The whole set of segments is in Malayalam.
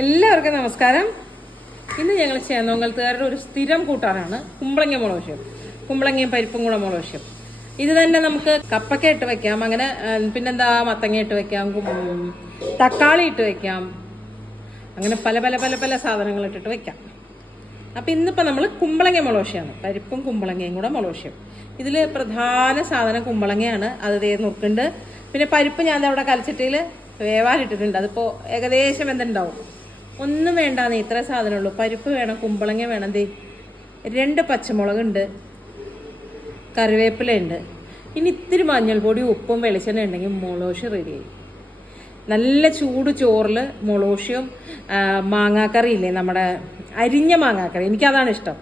എല്ലാവർക്കും നമസ്കാരം. ഇന്ന് ഞങ്ങൾ ചേന്നോങ്കലത്തുകാരുടെ ഒരു സ്ഥിരം കൂട്ടാനാണ് കുമ്പളങ്ങ മുളവശ്യം കുമ്പളങ്ങയും പരിപ്പും കൂടെ മുളവശ്യം ഇത് തന്നെ നമുക്ക് കപ്പക്ക ഇട്ട് വെക്കാം. അങ്ങനെ പിന്നെന്താ മത്തങ്ങ ഇട്ട് വെക്കാം. തക്കാളി ഇട്ട് വെക്കാം. അങ്ങനെ പല പല പല പല സാധനങ്ങൾ ഇട്ടിട്ട് വെക്കാം. അപ്പം ഇന്നിപ്പോൾ നമ്മൾ കുമ്പളങ്ങ മുളവശ്യമാണ് പരിപ്പും കുമ്പളങ്ങയും കൂടെ മുളവശ്യം ഇതിൽ പ്രധാന സാധനം കുമ്പളങ്ങയാണ്. അത് നുറുക്കുണ്ട് പിന്നെ പരിപ്പ് ഞാൻ അവിടെ കലച്ചിട്ടിൽ വേവാനിട്ടിട്ടുണ്ട്. അതിപ്പോൾ ഏകദേശം എന്തുണ്ടാവും ഒന്നും വേണ്ടാന്ന് ഇത്ര സാധനമുള്ളൂ. പരിപ്പ് വേണം കുമ്പളങ്ങ വേണം. ദേ രണ്ട് പച്ചമുളകുണ്ട്. കറിവേപ്പിലയുണ്ട്. ഇനി ഇത്തിരി മഞ്ഞൾപ്പൊടി ഉപ്പും വെളിച്ചെണ്ണ ഉണ്ടെങ്കിൽ മുളോഷ് റെഡിയായി നല്ല ചൂട് ചോറിൽ മുളോഷ്യം മാങ്ങാക്കറി ഇല്ലേ നമ്മുടെ അരിഞ്ഞ മാങ്ങാക്കറി. എനിക്കതാണ് ഇഷ്ടം.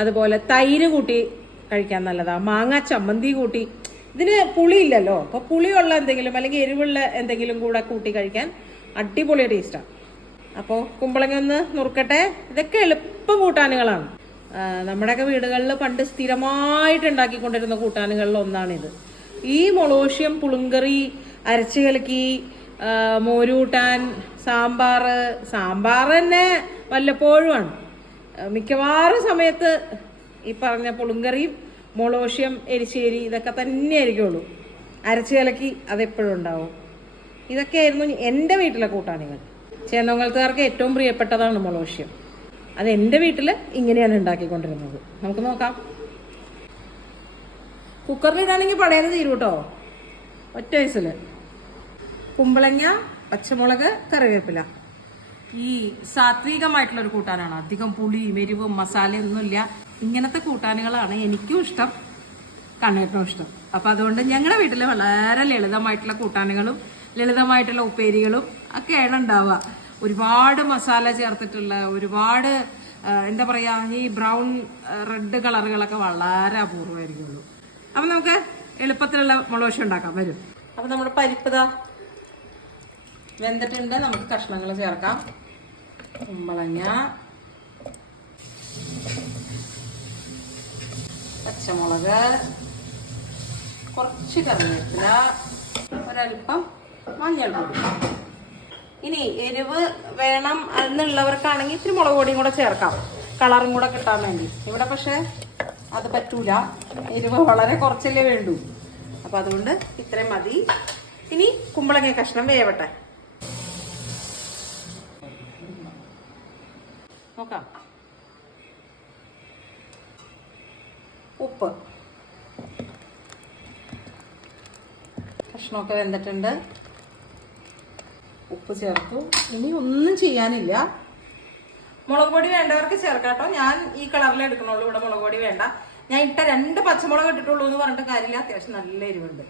അതുപോലെ തൈര് കൂട്ടി കഴിക്കാൻ നല്ലതാണ് മാങ്ങ ചമ്മന്തി കൂട്ടി. ഇതിന് പുളിയില്ലല്ലോ. അപ്പോൾ പുളിയുള്ള എന്തെങ്കിലും അല്ലെങ്കിൽ എരിവുള്ള എന്തെങ്കിലും കൂടെ കൂട്ടി കഴിക്കാൻ അടിപൊളി ടേസ്റ്റാണ് അപ്പോൾ കുമ്പളങ്ങ ഒന്ന് നുറുക്കട്ടെ? ഇതൊക്കെ എളുപ്പം കൂട്ടാനുകളാണ്. നമ്മുടെയൊക്കെ വീടുകളിൽ പണ്ട് സ്ഥിരമായിട്ട് ഉണ്ടാക്കിക്കൊണ്ടിരുന്ന കൂട്ടാനുകളിൽ ഒന്നാണിത്. ഈ മൊളോഷ്യം പുളുങ്കറി അരച്ച് കലക്കി മോരൂട്ടാൻ സാമ്പാർ സാമ്പാർ തന്നെ വല്ലപ്പോഴുമാണ്. മിക്കവാറും സമയത്ത് ഈ പറഞ്ഞ പുളുങ്കറിയും മൊളോഷ്യം എരിശ്ശേരി ഇതൊക്കെ തന്നെ ആയിരിക്കുള്ളൂ അരച്ച് കലക്കി അതെപ്പോഴും ഉണ്ടാവും. ഇതൊക്കെയായിരുന്നു എന്റെ വീട്ടിലെ കൂട്ടാനുകൾ. ചേന്നോങ്കലത്തുകാർക്ക് ഏറ്റവും പ്രിയപ്പെട്ടതാണ് മൊളോഷ്യം അത് എന്റെ വീട്ടിൽ ഇങ്ങനെയാണ് ഉണ്ടാക്കിക്കൊണ്ടിരുന്നത്. നമുക്ക് നോക്കാം. കുക്കറിലിടാണെങ്കിൽ പടയത് തീരും കേട്ടോ. ഒറ്റ വയസ്സിൽ കുമ്പളങ്ങ പച്ചമുളക് കറിവേപ്പില. ഈ സാത്വികമായിട്ടുള്ള ഒരു കൂട്ടാനാണ്. അധികം പുളിയും എരിവും മസാലയൊന്നുമില്ല ഇങ്ങനത്തെ കൂട്ടാനുകളാണ് എനിക്കും ഇഷ്ടം. കണ്ണേറ്റവും ഇഷ്ടം. അപ്പം അതുകൊണ്ട് ഞങ്ങളുടെ വീട്ടിൽ വളരെ ലളിതമായിട്ടുള്ള കൂട്ടാനുകളും ലളിതമായിട്ടുള്ള ഉപ്പേരികളും ഒക്കെയാണ് ഉണ്ടാവുക. ഒരുപാട് മസാല ചേർത്തിട്ടുള്ള ഒരുപാട് എന്താ പറയാ ഈ ബ്രൗൺ റെഡ് കളറുകളൊക്കെ വളരെ അപൂർവമായിരിക്കുള്ളൂ. അപ്പം നമുക്ക് എളുപ്പത്തിലുള്ള മുളക് ഉണ്ടാക്കാം. വരും. അപ്പം നമ്മുടെ പരിപ്പത വെന്തിട്ടുണ്ട്. നമുക്ക് കഷ്ണങ്ങൾ ചേർക്കാം. കുമ്പളങ്ങ പച്ചമുളക് കുറച്ച് കറിവേപ്പില ഒരല്പം മഞ്ഞൾപ്പൊടി ഇനി എരിവ് വേണം എന്നുള്ളവർക്കാണെങ്കിൽ ഇത്തിരി മുളക് പൊടിയും കൂടെ ചേർക്കാം. കളറും കൂടെ കിട്ടാൻ വേണ്ടി. ഇവിടെ പക്ഷെ അത് പറ്റൂല. എരിവ് വളരെ കുറച്ചല്ലേ വേണ്ടൂ. അപ്പൊ അതുകൊണ്ട് ഇത്രയും മതി. ഇനി കുമ്പളങ്ങ കഷ്ണം വേവട്ടെ. നോക്കാം. ഉപ്പ്. കഷ്ണമൊക്കെ വെന്തിട്ടുണ്ട്. ഉപ്പ് ചേർത്തു. ഇനി ഒന്നും ചെയ്യാനില്ല. മുളക് പൊടി വേണ്ടവർക്ക് ചേർക്കാട്ടോ ഞാൻ ഈ കളറിൽ എടുക്കണുള്ളൂ. ഇവിടെ മുളക് പൊടി വേണ്ട. ഞാൻ ഇട്ട രണ്ട് പച്ചമുളക് ഇട്ടിട്ടുള്ളൂ എന്ന് പറഞ്ഞിട്ട് കാര്യമില്ല. അത്യാവശ്യം നല്ല എരിവുണ്ട്.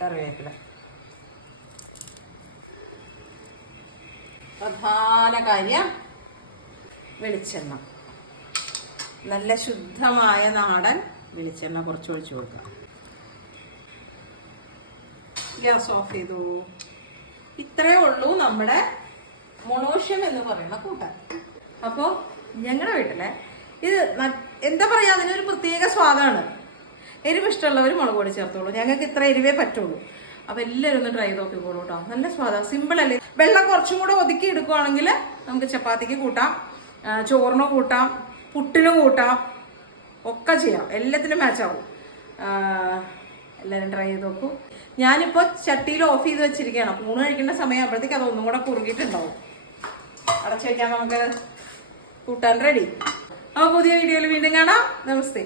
കറിവേപ്പില. പ്രധാന കാര്യം വെളിച്ചെണ്ണ. നല്ല ശുദ്ധമായ നാടൻ വെളിച്ചെണ്ണ കുറച്ച് ഒഴിച്ചു കൊടുക്കാം. ഗ്യാസ് ഓഫ് ചെയ്തു. ഇത്രേ ഉള്ളൂ നമ്മുടെ മൊണോഷ്യം എന്ന് പറയുന്ന കൂട്ടാൻ അപ്പോൾ ഞങ്ങളുടെ വീട്ടിലെ ഇത് എന്താ പറയാ അതിനൊരു പ്രത്യേക സ്വാദാണ്. എരിവ് ഇഷ്ടമുള്ളവർ മുളക് പൊടി ചേർത്തോളൂ. ഞങ്ങൾക്ക് ഇത്ര എരിവേ പറ്റുള്ളൂ. അപ്പോൾ എല്ലാവരും ഒന്ന് ട്രൈ നോക്കിക്കോളൂ കേട്ടോ നല്ല സ്വാദാണ് സിമ്പിൾ അല്ലേ? വെള്ളം കുറച്ചും കൂടെ ഒതുക്കി എടുക്കുവാണെങ്കിൽ നമുക്ക് ചപ്പാത്തിക്ക് കൂട്ടാം ചോറിനും കൂട്ടാം പുട്ടിനും കൂട്ടാം ഒക്കെ ചെയ്യാം. എല്ലാത്തിനും മാച്ചാവും എല്ലാവരും ട്രൈ ചെയ്ത് നോക്കൂ. ഞാനിപ്പോൾ ചട്ടിയിൽ ഓഫ് ചെയ്ത് വെച്ചിരിക്കുകയാണ്. ഊണ് കഴിക്കേണ്ട സമയമാകുമ്പോഴത്തേക്ക് അത് ഒന്നും കൂടെ കുറുകിയിട്ടുണ്ടാവും. അടച്ചു വയ്ക്കാൻ നമുക്ക് കൂട്ടാൻ റെഡി അപ്പോൾ പുതിയ വീഡിയോയിൽ വീണ്ടും കാണാം. നമസ്തേ.